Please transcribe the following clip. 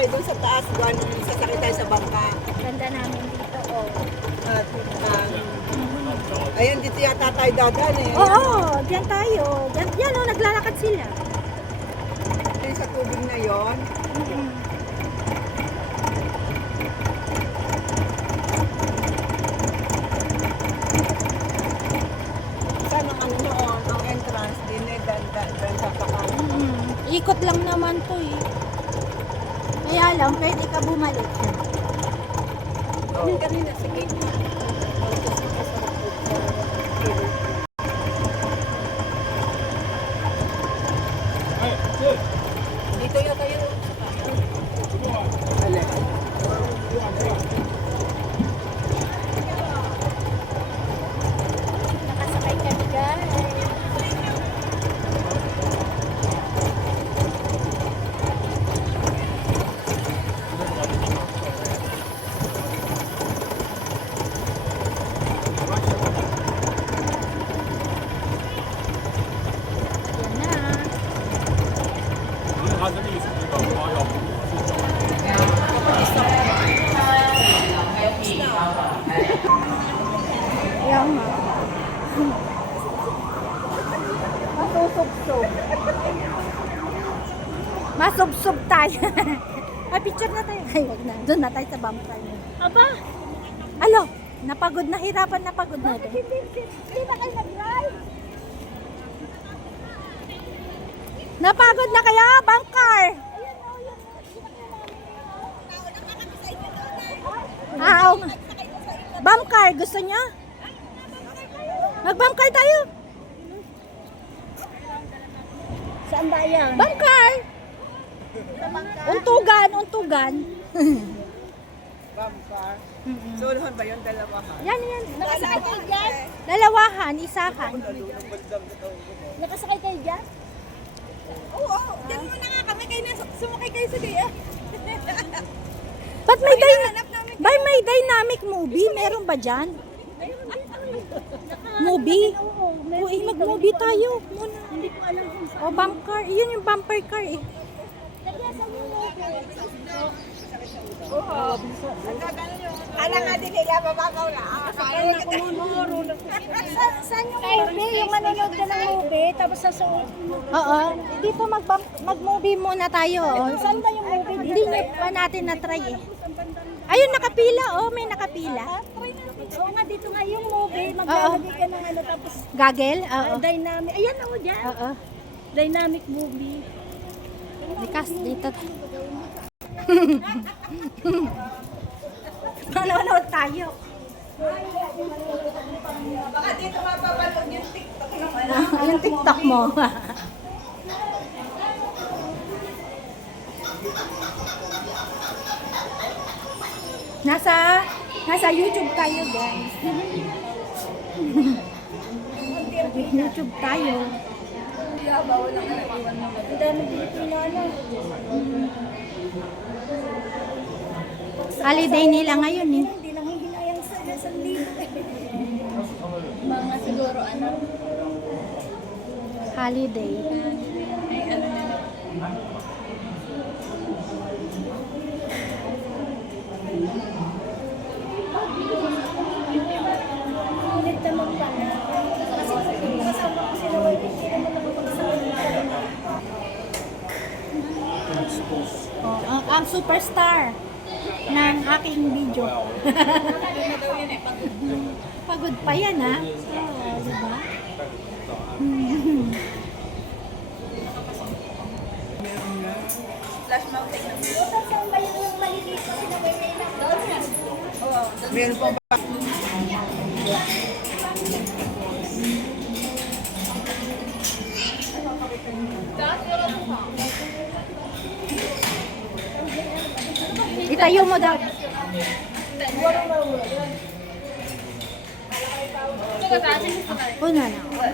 tayo doon sa taas, doon sasakay tayo sa bangka. Ganda namin dito, oh. At, ayun, dito yata tayo dadaan eh. Oo, diyan tayo. Diyan, oh, naglalakad sila. Ayun sa tubig na yon. Saan ang ano noon, ang entrance din eh, dan sa kanan. Ikot lang naman to eh. Kaya lang, pwede ka bumalik. Yung kanina sa gate na. Dito yata yung alin. Nakasakay kami guys. Yan na. Yan nga. Masusubsob. Masubsob tayo. Ay, picture na tayo. Ay, wag na. Doon na tayo sa bumper. Aba? Alo, napagod na, hirapan na pagod na doon. Hindi ba kayo nag-drive? Napagod na kaya, bumper? Ah, oo. Bumper, gusto niya? Mag-bumper tayo. Saan ba yan? Bumper! Untugan, untugan. bumper. Solohan ba yun? Dalawa ka? Yan, yan. Nakasakay kayo dyan? Dalawahan, isahan. Nakasakay kayo dyan? Oo, dyan muna nga kami. Kayo na, sumakay kayo sa gaya. Ba't may dynamic movie? Meron ba dyan? Movie? Uy, mag-movie tayo muna. Hindi ko alam kung saan. O, bumper. Yun yung bumper car eh. Kaya sa mga Oo. Kala nga din nila, mabagaw na. Saan yung movie? Yung manonood ka ng movie, tapos sa suot. Oo. Dito mag-movie muna tayo. Oh. Saan ba yung movie? Hindi nyo pa natin na-try eh. Ayun, nakapila. Oh, may nakapila. Try natin. Oo nga, dito nga yung movie. Maglalagay ka ng ano, tapos Gagel? Oo. dynamic. Ayan ako dyan. Oo. Dynamic movie. Likas, dito. Manonood tayo. Baka dito mapapanood yung TikTok ng ano. Yung TikTok mo. Nasa YouTube tayo, guys. YouTube tayo. Ang dami dito na ano. Holiday nila ngayon eh. Hindi lang hihinayang sa libo. Mga siguro ano. Holiday. Ulit naman pala. Kasi kung kasama ko sila, hindi naman nakapagsabi. Ang superstar ng aking video. Pagod pa yan ha. Oo, diba? Flash mountain na. Saan ba yung maliliit na sinabay na Meron pa ba? Itayo mo daw. Una na.